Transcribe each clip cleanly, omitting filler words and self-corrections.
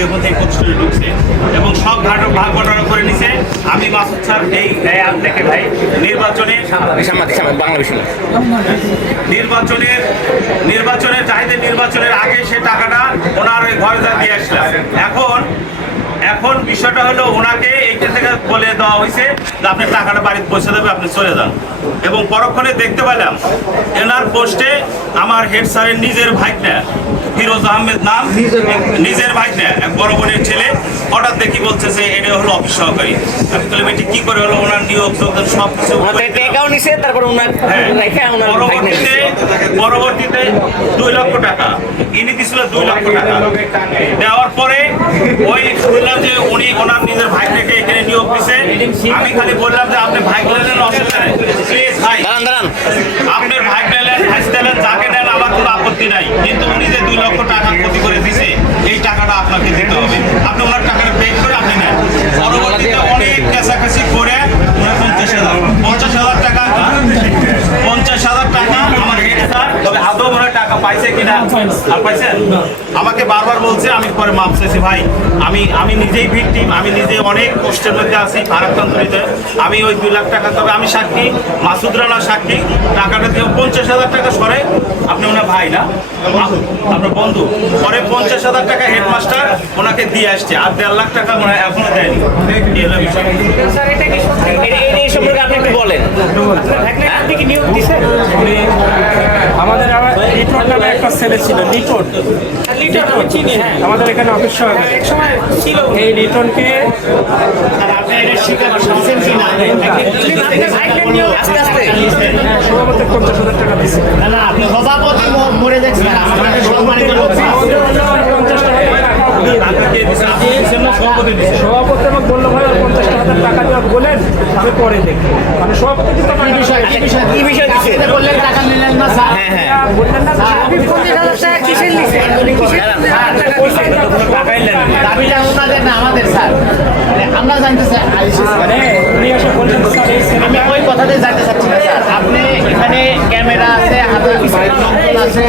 দেখুন এই প্রতিষ্ঠানে ঢুকছে এবং সব ভাগ বটারা করে নিছে। আমি মাসুদ স্যার এই আপনাকে ভাই নির্বাচনের চাহিদা নির্বাচনের আগে সে টাকাটা ওনার ওই ঘরে দিয়ে আসলাম। এখন বিষয়টা হলো ওনাকে এইটা থেকে বলে দেওয়া হয়েছে যে আপনি টাকাটা বাড়িতে পৌঁছে দেবে, আপনি চলে যান। এবং পরক্ষণে দেখতে পেলাম এনার পোস্টে আমার হেড স্যারের নিজের ভাইটা ফিরোজ আহমেদ নাম, নিজের ভাইটা এক বড় বোনের ছেলে, হঠাৎ দেখি বলছে যে এটা হলো অফিস সহকারী। আমি বললাম এটি কি করে হলো, ওনার নিয়োগ যোগদান সব কিছু পরবর্তীতে 2 লক্ষ টাকা ইনি দিছিল। 2 লক্ষ টাকা দেওয়ার পরে ওই শুনলাম যে উনি ওনার নিজের ভাইটাকে এখানে নিয়োগ দিছে। আমি খালি বললাম যে আপনি ভাই নেন, অসুবিধা নেই, প্লিজ ভাই আপনার ভাই নেন, ভাইসটা নেন, যাকে নেন আমার কোনো আপত্তি নাই, কিন্তু উনি যে 2 লক্ষ টাকা ক্ষতি করে দিছে এই টাকাটা আপনাকে দিতে হবে। আপনি ওনার টাকাটা পে করে আপনি নেন। পরবর্তীতে অনেক কাছাকাছি করে 50,000 টাকা আমার হেড স্যার, তবে আদৌ মনে টাকা পাইছে কিনা আর পাইছেন আমাকে বারবার বলছে। আমি পরে মাপ চাইছি, ভাই আমি নিজেই ভিকটিম, আমি নিজে অনেক কষ্টের মধ্যে আছি ভারাক্রান্তরিতে। আমি ওই 2 লাখ টাকা, তবে আমি সাক্ষী, মাসুদ রানা সাক্ষী, টাকাটা দিয়ে 50,000 টাকা সরে আপনি ওনার ভাই না আপনার বন্ধু, পরে 50,000 টাকা হেডমাস্টার ওনাকে দিয়ে আসছে, আর 1.5 লাখ টাকা মনে হয় এখনো দেয়নি। আমাদের লিটন নামে একটা ছেলে ছিল, লিটন আমাদের এখানে অফিস ছিল। এই লিটনকে সভাপতি 50,000 টাকা দিচ্ছে। সভাপতি মরে যাচ্ছে, সভাপতি আমাকে বললো ভাই 50,000 টাকা দেওয়া বলেন, আমি পরে দেখি। মানে সভাপতি কিন্তু বললেন টাকা নিলেন না স্যার, বললেন না 50,000 টাকা কিসের নিচ্ছে? দাবিটা ওনাদের না আমাদের স্যার, আমরা জানতে চাই। মানে উনি এসে বললেন স্যার এই আমি ওই কথাতে জানতে চাচ্ছি না স্যার, আপনি এখানে ক্যামেরা আছে, হাতে আছে,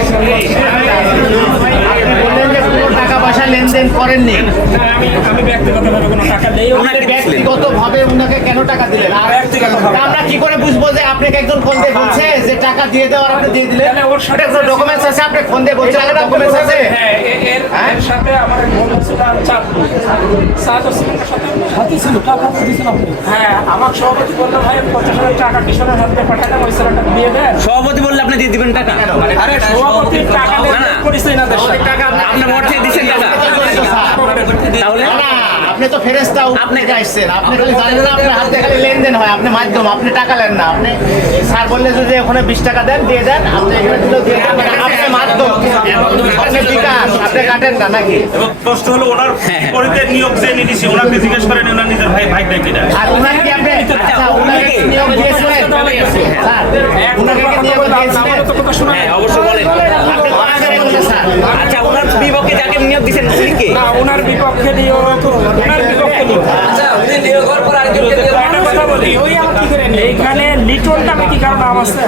আপনি বললেন যে কোনো টাকা পয়সা লেনদেন করেননি। আমি ব্যক্তিগতভাবে কোনো টাকা দেই, ব্যক্তিগতভাবে ওনাকে কেন টাকা দিলেন? আর আমরা কি করে বুঝবো যে আপনাকে একজন ফোন দিয়ে বলছে যে টাকা দিয়ে দেওয়ার আপনি দিয়ে দিলেন? ওর সাথে ডকুমেন্টস আছে, আপনি ফোন দিয়ে বলছেন ডকুমেন্টস আছে? হ্যাঁ, এর সাথে আমার এক বন্ধু ছিল হ্যাঁ, আমার সভাপতি বললো ভাই 50,000 টাকা কিশোরের হাতে পাঠালাম, ওই ছেলেটা দিয়ে দেন। সভাপতি বললে আপনি দিয়ে দিবেন টাকা? আরে সভাপতির টাকা করেছে না, আপনি মোট থেকে দিচ্ছেন টাকা, তাহলে আপনি তো ফেরেস্তা আপনি আসছেন, আপনি খালি জানেন না আপনার হাতে খালি লেনদেন হয়, আপনি মাধ্যম, আপনি টাকা নেন না। আপনি স্যার বললে যদি ওখানে 20 টাকা দেন দিয়ে দেন, আপনি এখানে দিলেও দিয়ে দেন, আপনি মাধ্যম, আপনি বিকাশ, আপনি কাটেন না নাকি? এবং প্রশ্ন হলো ওনার পরিতে নিয়োগ যে নিয়েছি ওনাকে জিজ্ঞেস করেন ওনার নিজের ভাইটা কিনা। আর ওনাকে কি আপনি ওনাকে নিয়োগ দিয়েছিলেন? স্যার ওনাকে কি নিয়োগ দিয়েছিলেন? হ্যাঁ অবশ্যই বলেন। আপনি ওনাকে বলতে স্যার, আচ্ছা ওনার বিপক্ষে যাকে নিয়োগ দিচ্ছেন তিনি কে? না, ওনার বিপক্ষে নিয়োগ, ওনার বিপক্ষে নিয়োগ। আচ্ছা উনি নিয়োগ হওয়ার পর আরেকজনকে দিয়ে একটা কথা বলি, ওই আমার কি করে এইখানে লিটন নামে কি কারণ নাম আছে?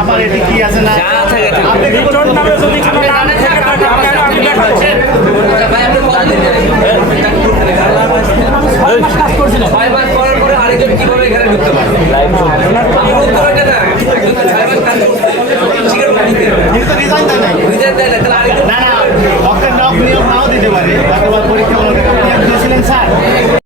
আমার এটি কি আছে না? যা থাকে আপনি লিটন নামে যদি কোনো নাম থেকে থাকে আমি দেখাবো। ভাই আপনি কতদিন কাজ করছিলেন? 5 মাস করার পরে আরেকজন কিভাবে এখানে ঢুকতে পারে? উত্তরটা না, একজন 6 মাস কাজ করছে, ঠিক আছে কিন্তু রিজাইন দেয় নাই। রিজাইন দেয় না, তাহলে আরেকজন না না, ডক্টর নক নিয়োগ নাও দিতে পারে, অথবা পরীক্ষা